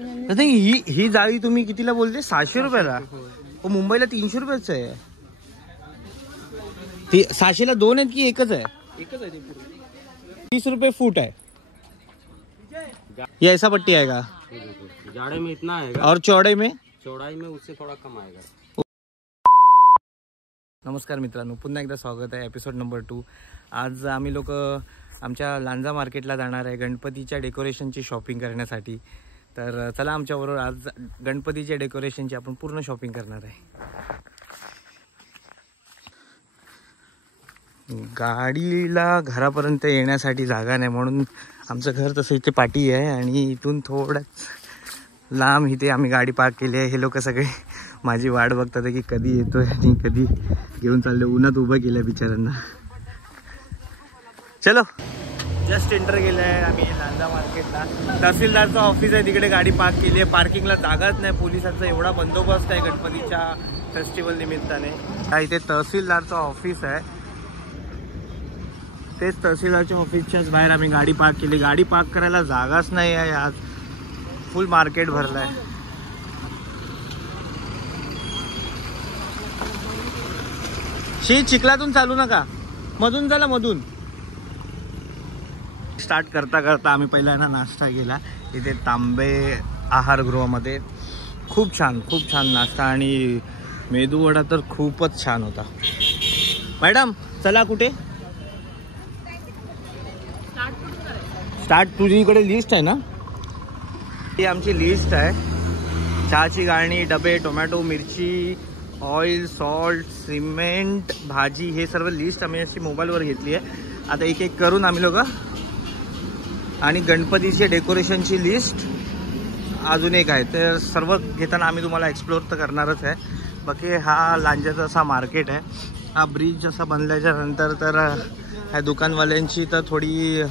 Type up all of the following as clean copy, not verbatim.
ही जाळी तुम्ही कितीला बोलते? 600 रुपयाला. हो, मुंबईला 300 रुपयाच आहे. ती 600ला 2 आहेत की एकच आहे? एकच आहे. 30 रुपये फुट है. ये ऐसा पट्टी आएगा? जाड़े में इतना आएगा और चौड़ाई में उससे थोड़ा कम आएगा. नमस्कार मित्रांनो, पुन्हा एकदा स्वागत आहे एपिसोड नंबर 2. आज आम्ही लोक आमच्या लांजा मार्केटला जाणार आहे गणपतीच्या डेकोरेशनची शॉपिंग करण्यासाठी. तर चला आमच्याबरोबर आज गणपतीच्या डेकोरेशनची आपण पूर्ण शॉपिंग करणार आहे. गाडीला घरापर्यंत येण्यासाठी जागा नाही म्हणून आमचं घर तसं इथे पाठी आहे आणि इथून थोडंच लांब इथे आम्ही गाडी पार्क केली आहे. हे लोक सगळे माझी वाट बघतात की कधी येतोय आणि कधी घेऊन चालले. उन्हात उभं केलं बिचाऱ्यांना. चलो, जस्ट एंटर केलं आहे आम्ही लांजा मार्केटला. तहसीलदारचं ऑफिस आहे तिकडे गाडी पार्क केली आहे. पार्किंगला जागाच नाही. पोलिसांचा एवढा बंदोबस्त आहे गणपतीच्या फेस्टिवल निमित्ताने. इथे तहसीलदारचं ऑफिस आहे. तेच तहसीलदारच्या ऑफिसच्याच बाहेर आम्ही गाडी पार्क केली. गाडी पार्क करायला जागाच नाही आहे. आज फुल मार्केट भरलं आहे. चिखलातून चालू नका, मधून चला. मधून स्टार्ट करता करता आम्ही पहिला ना नाश्ता केला इथे तांबे आहारगृहामध्ये. खूप छान नाश्ता आणि मेदूवडा तर खूपच छान होता. मॅडम चला, कुठे स्टार्ट? तुझीकडे लिस्ट आहे ना? ही आमची लिस्ट आहे. चहाची गाळणी, डबे, टोमॅटो, मिरची, ऑइल, सॉल्ट, सिमेंट, भाजी, हे सर्व लिस्ट आम्ही अशी मोबाईलवर घेतली आहे. आता एक एक करून आम्ही लोक आणि गणपतीचे डेकोरेशनची लिस्ट अजून एक आहे. तर सर्व घेताना आम्ही तुम्हाला एक्सप्लोर तर करणारच आहे. बाकी हा लांजाचा असा मार्केट आहे. हा ब्रिज जसा बनल्याच्या नंतर तर ह्या दुकानवाल्यांची तर थोडी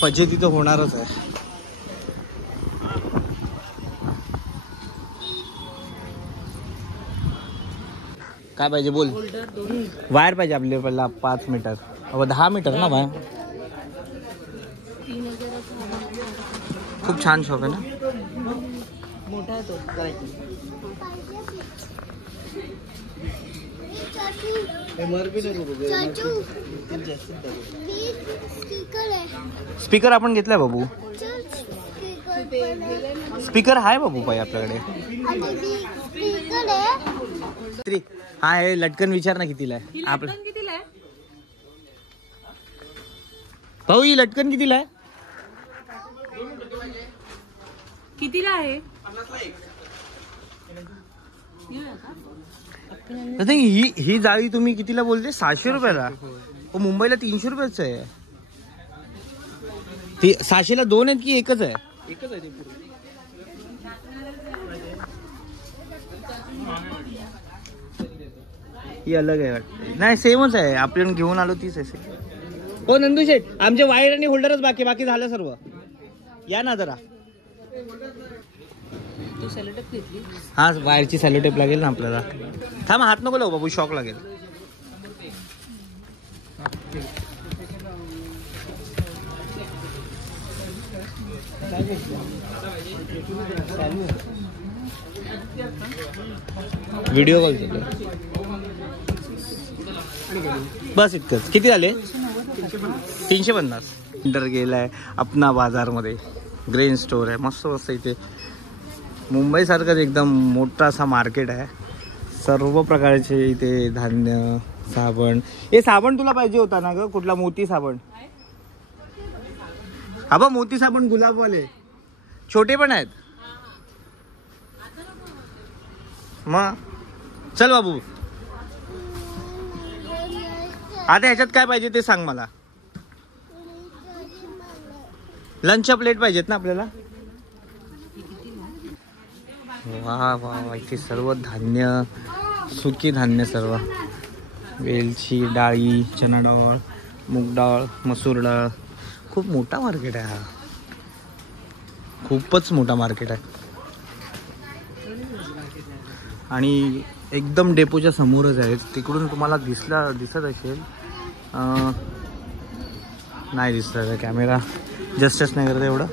फजिती तर होणारच आहे. काय पाहिजे बोल? वायर पाहिजे आपल्याला 5 मीटर. 10 मीटर ना वायर. खूप छान शॉप आहे ना. मोठा आहे तो. स्पीकर आपण घेतलाय बाबू. स्पीकर आहे बाबू पाय आपल्याकडे. हा हे लटकन विचार ना कितीला आहे आपलं भाऊ. ही लटकन कितीला आहे? कितीला आहे? ही जाळी तुम्ही कितीला बोलते? 600 रुपयाला. हो, मुंबईला 300 रुपयाच आहे. ती 600ला 2 आहेत की एकच आहे? एकच आहे. ही अलग आहे वाटते. नाही, सेमच आहे. आपण घेऊन आलो तीच आहे. हो नंदू शेठ, आमचे वायर आणि होल्डरच बाकी झालं सर्व. या ना जरा. हा, वायरची सॅलोटेप लागेल ना आपल्याला. थांब, हात नको लावू बाबू, शॉक लागेल. व्हिडिओ कॉल केला बस, इतकंच. किती झाले? 350. इंटर गेलाय अपना बाजारमध्ये. ग्रेन स्टोर आहे. मस्त इथे मुंबईसारखंच एकदम मोठा असा मार्केट आहे. सर्व प्रकारचे इथे धान्य, साबण. हे साबण तुला पाहिजे होता ना ग? कुठला? मोती साबण. हा बा, मोती साबण गुलाबवाले छोटे पण आहेत. मग चल बाबू, आता ह्याच्यात काय पाहिजे ते सांग मला. लंचच्या प्लेट पाहिजेत ना आपल्याला? वा वा, इथे सर्व धान्य, सुकी धान्य सर्व. वेलची, डाळी, चना डाळ, मूग डाळ, मसूर डाळ. खूप मोठा मार्केट आहे हा. खूपच मोठा मार्केट आहे. आणि एकदम डेपोच्या समोरच आहे. तिकडून तुम्हाला दिसत असेल. नाही दिसत आहे, कॅमेरा जस्टच नाही करत एवढं.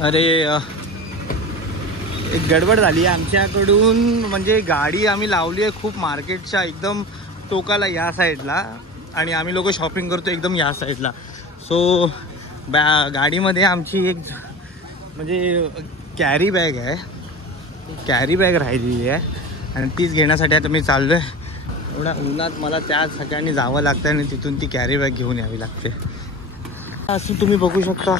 अरे एक गडबड झाली आमच्याकडून, म्हणजे गाडी आम्ही लावली आहे खूप मार्केटच्या एकदम टोकाला या साईडला, आणि आम्ही लोक शॉपिंग करतो एकदम या साईडला. सो गाडीमध्ये आमची एक म्हणजे कॅरी बॅग आहे, कॅरी बॅग राहिलेली आहे आणि तीच घेण्यासाठी आता मी चाललो आहे. एवढ्या उन्हात मला त्या सगळ्यांनी जावं लागतं आणि तिथून ती कॅरी बॅग घेऊन यावी लागते. असं तुम्ही बघू शकता,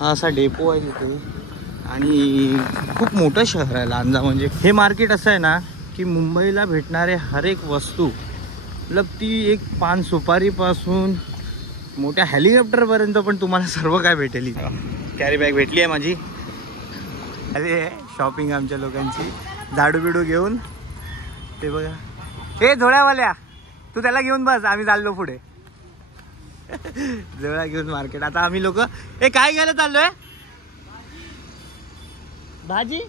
हा असा डेपो आहे तिथे आणि खूप मोठं शहर आहे लांजा. म्हणजे हे मार्केट असं आहे ना की मुंबईला भेटणारे हर एक वस्तू, मतलब ती एक पान सुपारीपासून मोठ्या हेलिकॉप्टरपर्यंत पण तुम्हाला सर्व काय भेटेल. कॅरी बॅग भेटली आहे माझी. अरे शॉपिंग आमच्या लोकांची, झाडू बिडू घेऊन. ते बघा, हे झोळ्यावाल्या तू त्याला घेऊन बस, आम्ही चाललो पुढे. झोळा घेऊन मार्केट. आता आम्ही लोक हे काय घ्यायला चाललोय? भाजी?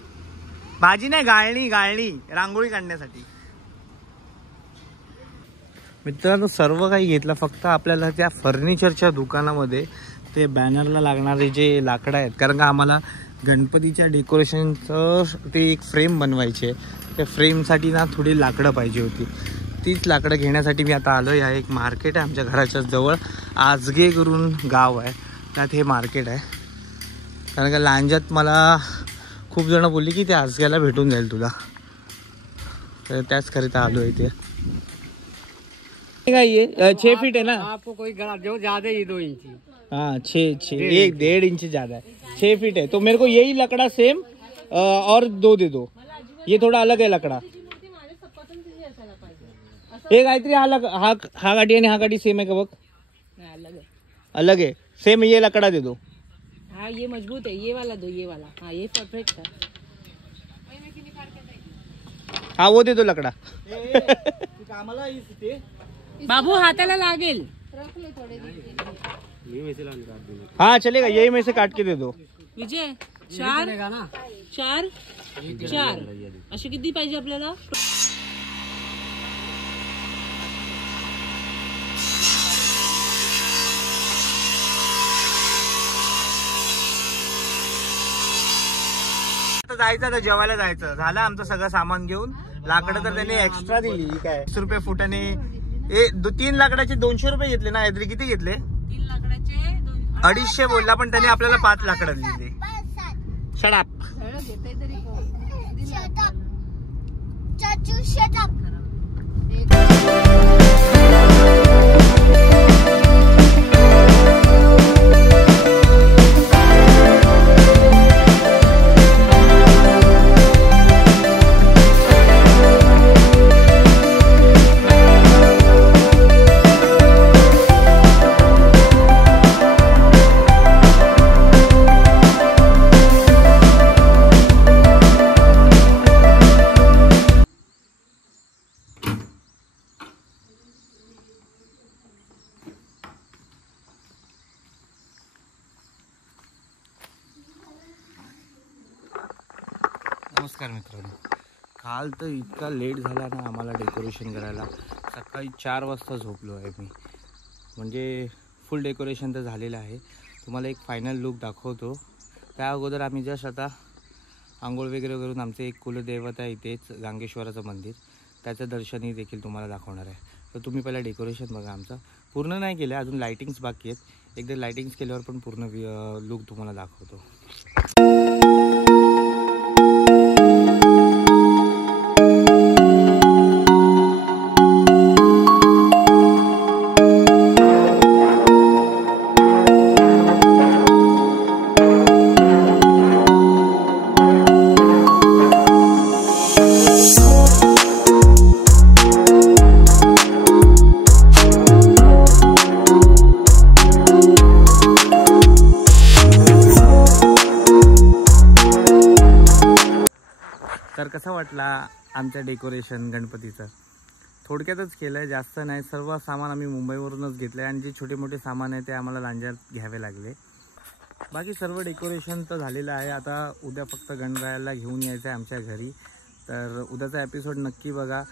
भाजी नाही, गाळणी, गाळणी रांगोळी काढण्यासाठी. मित्रांनो सर्व काही घेतलं, फक्त आपल्याला त्या फर्निचरच्या दुकानामध्ये ते बॅनरला लागणारे जे लाकडं आहेत, कारण का आम्हाला गणपतीच्या डेकोरेशनचं ते एक फ्रेम बनवायचे, त्या फ्रेमसाठी ना थोडी लाकडं पाहिजे होती. तीच लाकडं घेण्यासाठी मी आता आलो. या एक मार्केट आहे आमच्या घराच्या जवळ, आजगे करून गाव आहे, त्यात हे मार्केट आहे. कारण का लांजात मला खूप जण बोलली की ते आजग्याला भेटून जाईल तुला, तर त्याचकरिता आलो इथे. ये 6 फीट है ना आपको कोई गला जो ज्यादा ही 2 इंची. हाँ 6 1.5 इंच ज्यादा है, 6 फीट है. तो मेरे को यही लकड़ा सेम और 2 दे दो. ये थोड़ा अलग है लकड़ा. हे गायत्री हा गाडी आणि हा गाडी सेम आहे का बघ? अलग है. सेम ये लकड़ा दे दो. हाँ ये मजबूत है, ये वाला दो, ये वाला. हाँ ये परफेक्ट है. हाँ वो दे दो लकड़ा. बाबू हाताला लागेल. हाँ चलेगा, यही में से काट के दे दो. विजय 4 4 4 अशी किती पाहिजे आपल्याला? जायचं आता जेवायला जायचं. झालं आमचं सगळं सामान घेऊन. लाकडं तर त्यांनी एक्स्ट्रा दिली काय 20 रुपये फुटाने. 3 लाकडाचे 200 रुपये घेतले ना? हैदरी किती घेतले? 3 लाकडाचे 250 बोलला, पण त्याने आपल्याला 5 लाकडं दिली. Shut up. नमस्कार मित्रांनो, काल तर इतका लेट झाला ना आम्हाला डेकोरेशन करायला. सकाळी 4 वाजता झोपलो आहे मी. म्हणजे फुल डेकोरेशन तर झालेलं आहे. तुम्हाला एक फायनल लुक दाखवतो. त्या अगोदर आम्ही जस्ट आता आंघोळ वगैरे करून आमचे एक कुलदैवत आहे इथेच गांगेश्वराचं मंदिर, त्याचं दर्शनही देखील तुम्हाला दाखवणार आहे. तर तुम्ही पहिला डेकोरेशन बघा. आमचं पूर्ण नाही केलं, अजून लायटिंग्स बाकी आहेत. एकदा लायटिंग्स केल्यावर पण पूर्ण लुक तुम्हाला दाखवतो. तर कसं वाटला आमचं डेकोरेशन गणपतीचं? थोडक्यातच केलं आहे, जास्त नाही. सर्व सामान आम्ही मुंबईवरूनच घेतलं आहे आणि जे छोटे मोठे सामान आहे ते आम्हाला लांजात घ्यावे लागले. बाकी सर्व डेकोरेशन तर झालेलं आहे. आता उद्या फक्त गणरायाला घेऊन यायचं आहे आमच्या घरी. तर उद्याचा एपिसोड नक्की बघा.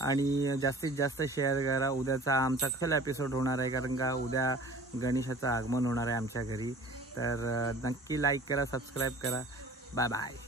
आणि जास्तीत जास्त शेअर करा. उद्याचा आमचा पहिला एपिसोड होणार आहे, कारण का उद्या गणेशाचं आगमन होणार आहे आमच्या घरी. तर नक्की लाईक करा, सबस्क्राईब करा. Bye bye.